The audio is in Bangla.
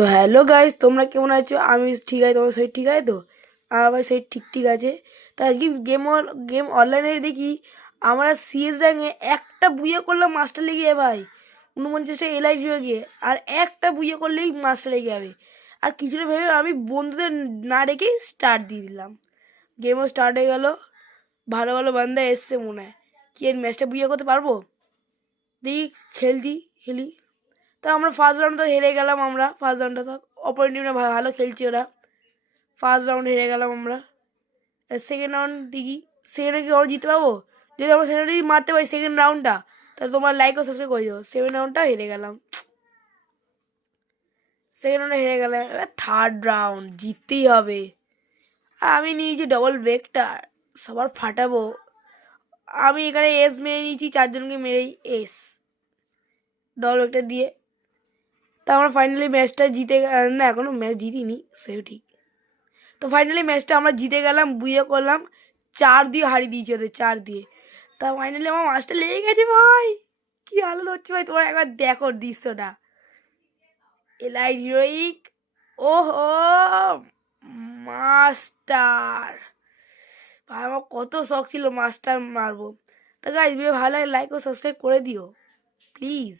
তো হ্যালো গাইস, তোমরা কেমন আছো? আমি ঠিক আছে, তোমার শরীর ঠিক আছে তো? আমার ভাই শরীর ঠিক ঠিক আছে। তা আজকে গেম অনলাইনে দেখি আমরা সিএস র্যাঙ্কে একটা বুইয়ে করলাম মাস্টার লেগে যাবে ভাই। 49টা এলআইডি হয়ে গিয়ে আর একটা বুইয়ে করলেই মাস্টার লেগে যাবে। আর কিছুটা ভেবে আমি বন্ধুদের না রেখেই স্টার্ট দিয়ে দিলাম। গেমও স্টার্ট হয়ে গেল। ভালো ভালো বান্দা এসছে মনে হয়। কি এর ম্যাচটা বুইয়ে করতে পারবো? দেখি খেলি। তা আমরা ফার্স্ট রাউন্ড তো হেরে গেলাম। আমরা ফার্স্ট রাউন্ডটা তো অপরের টিমটা ভালো খেলছে ওরা। ফার্স্ট রাউন্ড হেরে গেলাম আমরা। সেকেন্ড রাউন্ড দেখি, সেকেন্ডে কি আমরা জিততে পারবো? যদি আমরা সেকেন্ডে মারতে পারি সেকেন্ড রাউন্ডটা, তাহলে তোমার লাইক ও সাবস্ক্রাইব করে দিও। সেকেন্ড রাউন্ডটা হেরে গেলাম। সেকেন্ড রাউন্ডে হেরে গেলাম, এবার থার্ড রাউন্ড জিততেই হবে। আর আমি নিয়েছি ডবল ভেক্টর, সবার ফাটাবো। আমি এখানে এস মেরে নিয়েছি, চারজনকে মেরেই এস ডবল ভেক্টর দিয়ে। তা আমরা ফাইনালি ম্যাচটা জিতে না, এখনো ম্যাচ জিতিনি, সেও ঠিক। তো ফাইনালি ম্যাচটা আমরা জিতে গেলাম, বুইয়ে করলাম। 4 দিয়ে হারিয়ে দিয়েছি ওদের, 4 দিয়ে। তা ফাইনালি আমার মাছটা লেগে গেছে ভাই। কি আনন্দ হচ্ছে ভাই, তোমার একবার দেখো দৃশ্যটা। এলাই হিরোইক, ওহো, মাস্টার। ভাই আমার কত শখ ছিল মাস্টার মারবো। তা গাইজ ভিডিও ভালো লাগে লাইক ও সাবস্ক্রাইব করে দিও প্লিজ।